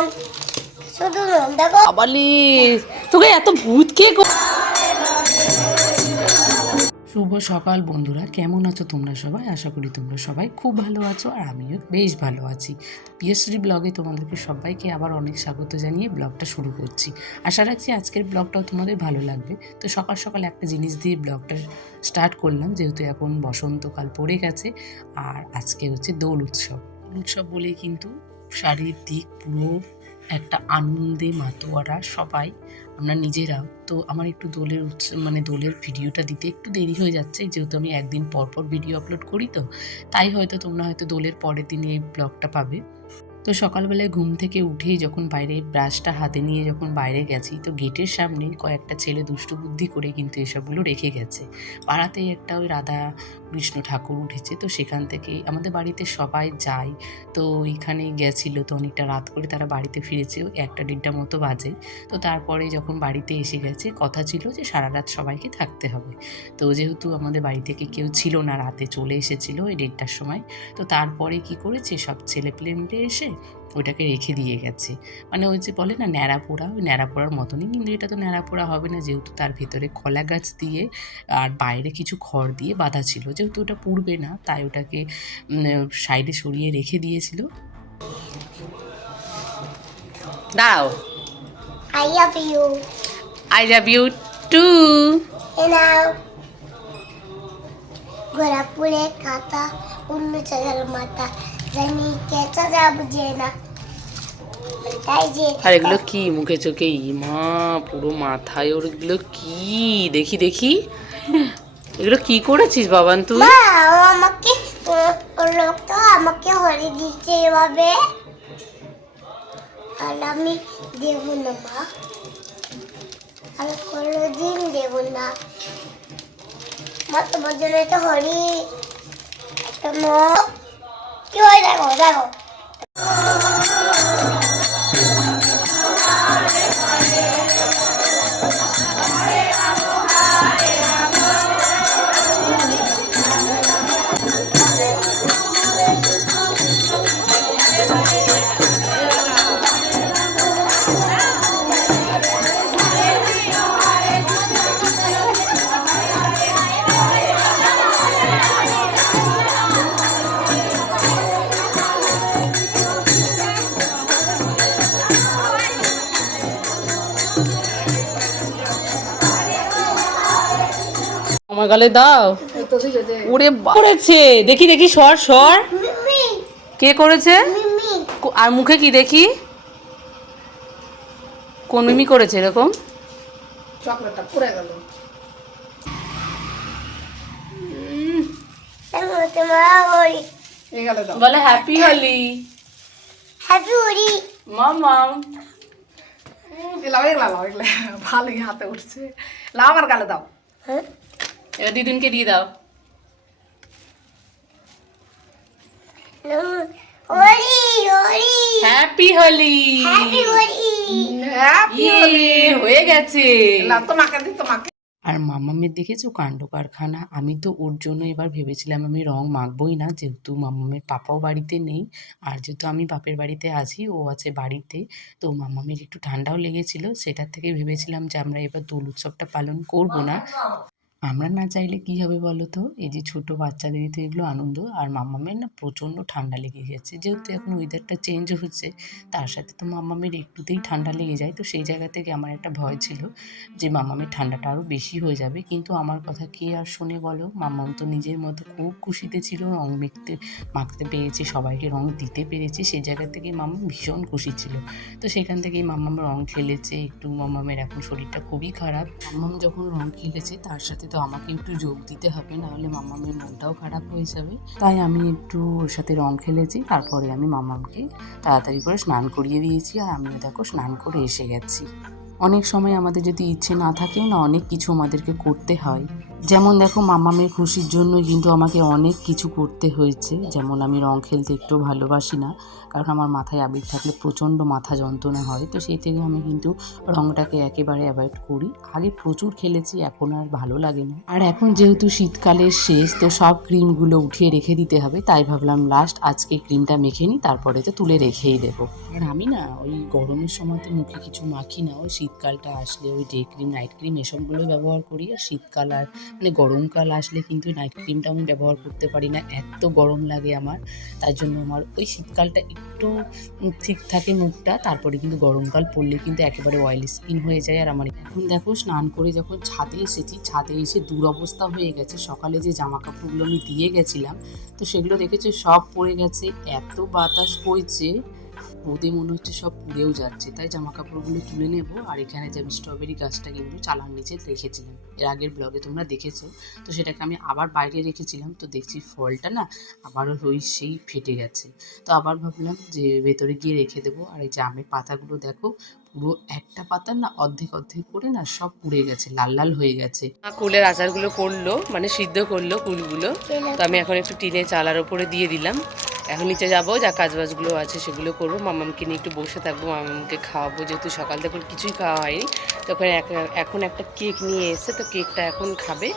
রং শুধু দেখো। আবালি তোকে এত ভূত কে শুভ সকাল বন্ধুরা কেমন আছো তোমরা সবাই? আশা করি তোমরা সবাই খুব ভালো আছো আর আমিও বেশ ভালো আছি। পিএসডি ব্লগে তোমাদেরকে সবাইকে আবার অনেক স্বাগত জানিয়ে ব্লগটা শুরু করছি। আশা রাখছি আজকের ব্লগটাও তোমাদের ভালো লাগবে। তো সকাল সকাল একটা জিনিস দিয়ে ব্লগটা স্টার্ট করলাম যেহেতু এখন বসন্তকাল পড়ে গেছে আর আজকে হচ্ছে দোল উৎসব। দোল উৎসব বলেই কিন্তু চারিদিক পুরো একটা আনন্দে মাতোয়ারা সবাই, আমরা নিজেরাও তো আমার একটু দোলের উৎস- মানে দোলের ভিডিওটা দিতে একটু দেরি হয়ে যাচ্ছে, যেহেতু আমি একদিন পর পর ভিডিও আপলোড করি তো, তাই হয়তো তোমরা হয়তো দোলের পরের দিনে এই ব্লগটা পাবে। তো সকালবেলায় ঘুম থেকে উঠেই যখন বাইরে ব্রাশটা হাতে নিয়ে যখন বাইরে গেছি, তো গেটের সামনে কয়েকটা ছেলে দুষ্টু বুদ্ধি করে কিন্তু এসবগুলো রেখে গেছে। পাড়াতেই একটা ওই রাধা কৃষ্ণ ঠাকুর উঠেছে, তো সেখান থেকে আমাদের বাড়িতে সবাই যায়। তো ওইখানে গেছিল, তো অনেকটা রাত করে তারা বাড়িতে ফিরেছে একটা দেড়টা মতো বাজে। তো তারপরে যখন বাড়িতে এসে গেছে, কথা ছিল যে সারা রাত সবাইকে থাকতে হবে। তো যেহেতু আমাদের বাড়ি থেকে কেউ ছিল না, রাতে চলে এসেছিল ওই দেড়টার সময়, তো তারপরে কি করেছে, সব ছেলে পেলে মিলে এসে ওইটাকে রেখে দিয়ে গেছে। মানে ওই যে বলে না ন্যাড়া পোড়া ওই ন্যাড়া পোড়ার মতনই। কিন্তু এটা তো ন্যাড়া পোড়া হবে না যেহেতু তার ভেতরে কলা গাছ দিয়ে আর বাইরে কিছু খড় দিয়ে বাঁধা ছিল। যেহেতু ওটা পুড়বে না তাই ওটাকে সাইডে সরিয়ে রেখে দিয়েছিল। দাও। I love you I love you too নাও গোলাপুরে কাতা অন্য মাথা আর এগুলো কি? মুখে চোখে ইমা পুরো মাথায় ওর এগুলো কি? দেখি দেখি। এগুলো কি করেছিস বাবান তুই? আমাকে লোকটা আমাকে হরে দিচ্ছে এভাবে। আর আমি দেব না মা। আমি কোনোদিন দেব না। মা তোমার জন্য একটা হরি একটা মুখ কি হয় দেখো দেখো আমার গালে দাও। উড়ে করেছে দেখি দেখি সর সর। কে করেছে? আর মুখে কি দেখি? কোন মিমি করেছে এরকম? চকলেটটা পুড়ে গেল। বলে হ্যাপি হলি হ্যাপি হরি মামাম এলাও এগুলা এগুলা ভালোই হাতে উঠছে। লাও আমার গালে দাও। হ্যাঁ? এবার দিদিনকে দিয়ে দাও। হ্যাপি হলি। হ্যাপি হরি হ্যাপি হয়ে গেছে। আর মামামের দেখেছ কাণ্ড কারখানা আমি তো ওর জন্য এবার ভেবেছিলাম আমি রং মাখবই না যেহেতু মামামের পাপাও বাড়িতে নেই আর যেহেতু আমি বাপের বাড়িতে আছি ও আছে বাড়িতে তো মামামের একটু ঠান্ডাও লেগেছিল সেটার থেকে ভেবেছিলাম যে আমরা এবার দোল উৎসবটা পালন করব না। আমরা না চাইলে কি হবে বলো তো? এই যে ছোটো বাচ্চাদেরই তো এগুলো আনন্দ। আর মামামের না প্রচণ্ড ঠান্ডা লেগে গেছে। যেহেতু এখন ওয়েদারটা চেঞ্জ হচ্ছে, তার সাথে তো মামামের একটুতেই ঠান্ডা লেগে যায়। তো সেই জায়গা থেকে আমার একটা ভয় ছিল যে মামামের ঠান্ডাটা আরও বেশি হয়ে যাবে। কিন্তু আমার কথা কে আর শোনে বলো? মামাম তো নিজের মতো খুব খুশিতে ছিল, রং মেখতে মাখতে পেরেছে, সবাইকে রং দিতে পেরেছে। সেই জায়গা থেকে মামাম ভীষণ খুশি ছিল। তো সেখান থেকেই মামাম রং খেলেছে। একটু মামামের এখন শরীরটা খুবই খারাপ। মামাম যখন রং খেলেছে, তার সাথে তো আমাকে একটু যোগ দিতে হবে, নাহলে মামামের মনটাও খারাপ হয়ে যাবে। তাই আমি একটু ওর সাথে রং খেলেছি, তারপরে আমি মামামকে তাড়াতাড়ি করে স্নান করিয়ে দিয়েছি, আর আমিও দেখো স্নান করে এসে গেছি। অনেক সময় আমাদের যদি ইচ্ছে না থাকেও না, অনেক কিছু আমাদেরকে করতে হয়। যেমন দেখো মামামের খুশির জন্য কিন্তু আমাকে অনেক কিছু করতে হয়েছে। যেমন আমি রং খেলতে একটু ভালোবাসি না, কারণ আমার মাথায় আবির থাকলে প্রচণ্ড মাথা যন্ত্রণা হয়। তো সেই থেকে আমি কিন্তু রংটাকে একেবারে অ্যাভয়েড করি। আগে প্রচুর খেলেছি, এখন আর ভালো লাগে না। আর এখন যেহেতু শীতকালের শেষ, তো সব ক্রিমগুলো উঠিয়ে রেখে দিতে হবে। তাই ভাবলাম লাস্ট আজকে ক্রিমটা মেখে নিই, তারপরে তো তুলে রেখেই দেবো। আর আমি না ওই গরমের সময় তো মুখে কিছু মাখি না, ওই শীতকালটা আসলে ওই ডে ক্রিম নাইট ক্রিম এসবগুলোই ব্যবহার করি। আর শীতকাল আর মানে গরমকাল আসলে কিন্তু নাইট ক্রিমটা আমি ব্যবহার করতে পারি না। এত গরম লাগে আমার। তার জন্য আমার ওই শীতকালটা একটু ঠিক থাকে মুখটা তারপরে কিন্তু গরমকাল পড়লে কিন্তু একেবারে অয়েলি স্কিন হয়ে যায়। আর আমার এখন দেখো স্নান করে যখন ছাদে এসেছি, ছাদে এসে দুরবস্থা হয়ে গেছে। সকালে যে জামা কাপড়গুলো আমি দিয়ে গেছিলাম, তো সেগুলো দেখেছি সব পড়ে গেছে। এত বাতাস বইছে। রোদে মনে হচ্ছে সব পুড়েও যাচ্ছে। তাই জামা কাপড়গুলো তুলে নেব আর এখানে যে আমি স্ট্রবেরি গাছটা কিন্তু চালার নিচে রেখেছিলাম। এর আগের ব্লগে তোমরা দেখেছ। তো সেটাকে আমি আবার বাইরে রেখেছিলাম। তো দেখছি ফলটা না আবারও ওই সেই ফেটে গেছে। তো আবার ভাবলাম যে ভেতরে গিয়ে রেখে দেবো। আর এই যে আমের পাতাগুলো দেখো, পুরো একটা পাতা না অর্ধেক অর্ধেক করে না সব পুড়ে গেছে, লাল লাল হয়ে গেছে। কুলের আচারগুলো করল মানে সিদ্ধ করল কুলগুলো। তো আমি এখন একটু টিনে চালার ওপরে দিয়ে দিলাম। এখন নিচে যাব যা কাজ বাজগুলো আছে সেগুলো করব। মামামকে নিয়ে একটু বসে থাকব মামামকে খাওয়াবো। যেহেতু সকাল থেকে ওর কিছুই খাওয়া হয়নি তখন এক- এখন একটা কেক নিয়ে এসে তো কেকটা এখন খাবে।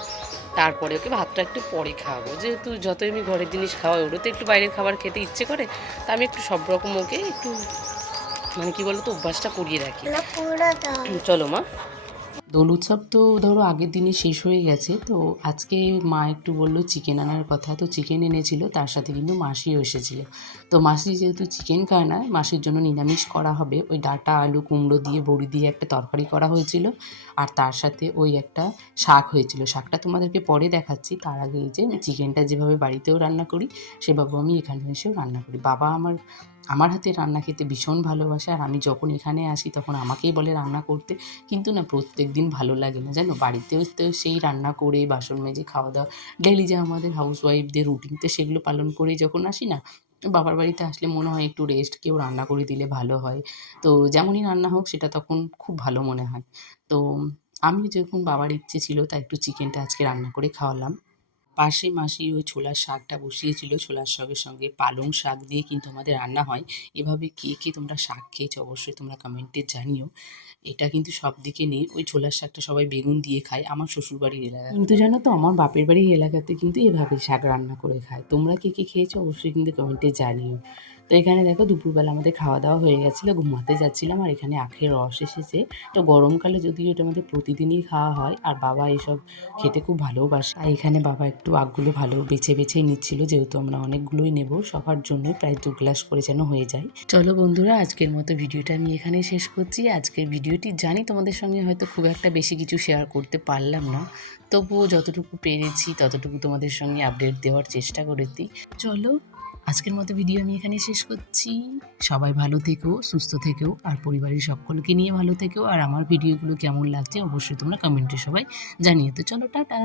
তারপরে ওকে ভাতটা একটু পরে খাওয়াবো। যেহেতু যতই আমি ঘরের জিনিস খাওয়াই ওরও তো একটু বাইরের খাবার খেতে ইচ্ছে করে তা আমি একটু সব রকম ওকে একটু মানে কি বলতো অভ্যাসটা করিয়ে রাখি। চলো মা। দোল উৎসব তো ধরো আগের দিনই শেষ হয়ে গেছে, তো আজকে মা একটু বলল চিকেন আনার কথা, তো চিকেন এনেছিল, তার সাথে কিন্তু মাসিও এসেছিল। তো মাসি যেহেতু চিকেন খায় না, মাসির জন্য নিরামিষ করা হবে। ওই ডাটা, আলু, কুমড়ো দিয়ে, বড়ি দিয়ে একটা তরকারি করা হয়েছিল, আর তার সাথে ওই একটা শাক হয়েছিল। শাকটা তোমাদেরকে পরে দেখাচ্ছি, তার আগে যে চিকেনটা যেভাবে বাড়িতেও রান্না করি সেভাবে আমি এখানে এসেও রান্না করি। বাবা আমার আমার হাতে রান্না খেতে ভীষণ ভালোবাসে আর আমি যখন এখানে আসি তখন আমাকেই বলে রান্না করতে। কিন্তু না প্রত্যেক দিন ভালো লাগে না। জানো, বাড়িতেও তো সেই রান্না করে, বাসন মেজে খাওয়া দাওয়া ডেলি যে আমাদের হাউস ওয়াইফদের রুটিন তো সেগুলো পালন করে যখন আসি না, বাবার বাড়িতে আসলে মনে হয় একটু রেস্ট কেউ রান্না করে দিলে ভালো হয়। তো যেমনই রান্না হোক, সেটা তখন খুব ভালো মনে হয়। তো আমি যখন বাবার ইচ্ছে ছিল তা একটু চিকেনটা আজকে রান্না করে খাওয়ালাম। পাশে মাসি ওই ছোলার শাকটা বসিয়েছিল। ছোলার সঙ্গে সঙ্গে পালং শাক দিয়ে কিন্তু আমাদের রান্না হয়। এভাবে কে কে তোমরা শাক খেয়েছো অবশ্যই তোমরা কমেন্টে জানিও। এটা কিন্তু সব দিকে নেই। ওই ছোলার শাকটা সবাই বেগুন দিয়ে খায়। আমার শ্বশুরবাড়ির এলাকা কিন্তু জানো তো, আমার বাপের বাড়ির এলাকাতে কিন্তু এভাবে শাক রান্না করে খায়। তোমরা কে কে খেয়েছো অবশ্যই কিন্তু কমেন্টে জানিও। তো এখানে দেখো দুপুরবেলা আমাদের খাওয়া দাওয়া হয়ে গেছিল, ঘুমাতে যাচ্ছিলাম আর এখানে আখের রস এসেছে। তো গরমকালে যদিও এটা আমাদের প্রতিদিনই খাওয়া হয়, আর বাবা এসব খেতে খুব ভালোবাসে। আর এখানে বাবা একটু আগগুলো ভালো বেছে বেছে নিচ্ছিল, যেহেতু আমরা অনেকগুলোই নেব, সবার জন্য প্রায় দু গ্লাস করে যেন হয়ে যায়। চলো বন্ধুরা, আজকের মতো ভিডিওটা আমি এখানেই শেষ করছি। আজকের ভিডিওটি জানি তোমাদের সঙ্গে হয়তো খুব একটা বেশি কিছু শেয়ার করতে পারলাম না। তবুও যতটুকু পেরেছি, ততটুকু তোমাদের সঙ্গে আপডেট দেওয়ার চেষ্টা করেছি। চলো আজকের মতো ভিডিও আমি এখানে শেষ করছি। সবাই ভালো থেকো, সুস্থ থেকেও আর পরিবারের সকলকে নিয়ে ভালো থেকেও আর আমার ভিডিওগুলো কেমন লাগছে অবশ্যই তোমরা কমেন্টে সবাই জানিয়ে তো চলো, টাটা।